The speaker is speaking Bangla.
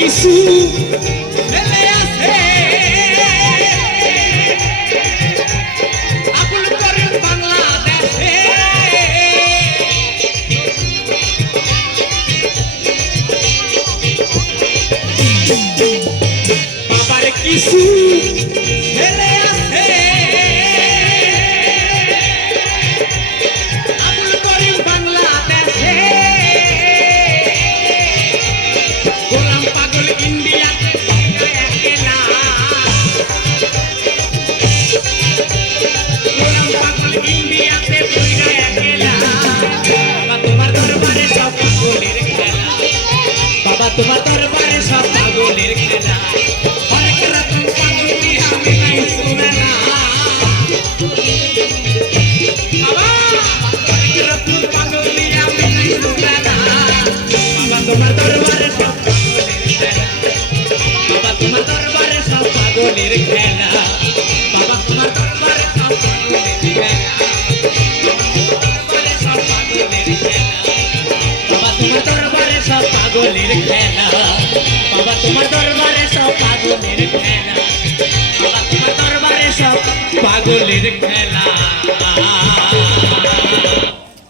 কিছু ছেলে আছে আবুল করিম বাংলাদেশে বাবার কিছু ছেলে আছে আবুল করিম বাংলাদেশে গোলাম পাগল ইন্ডিয়াতে একলা গোলাম পাগল ইন্ডিয়াতে একলা বাবা তোমার দরবারে সব পাগলের খেলা বাবা তোমার দরবারে সব পাগলের খেলা অনেক রকম পাগল কি আমি নাই শুনে না বাবা অনেক রকম পাগল কি আমি নাই শুনে না বাবা তোমার দরবারে সব বাবা তোমার দরবারে সব পাগলের খেলা বাবা তোমার দরবারে সব পাগলের খেলা বাবা তোমার দরবারে সব পাগলের খেলা বাবা তোমার দরবারে সব পাগলের খেলা বাবা তোমার দরবারে সব পাগলের খেলা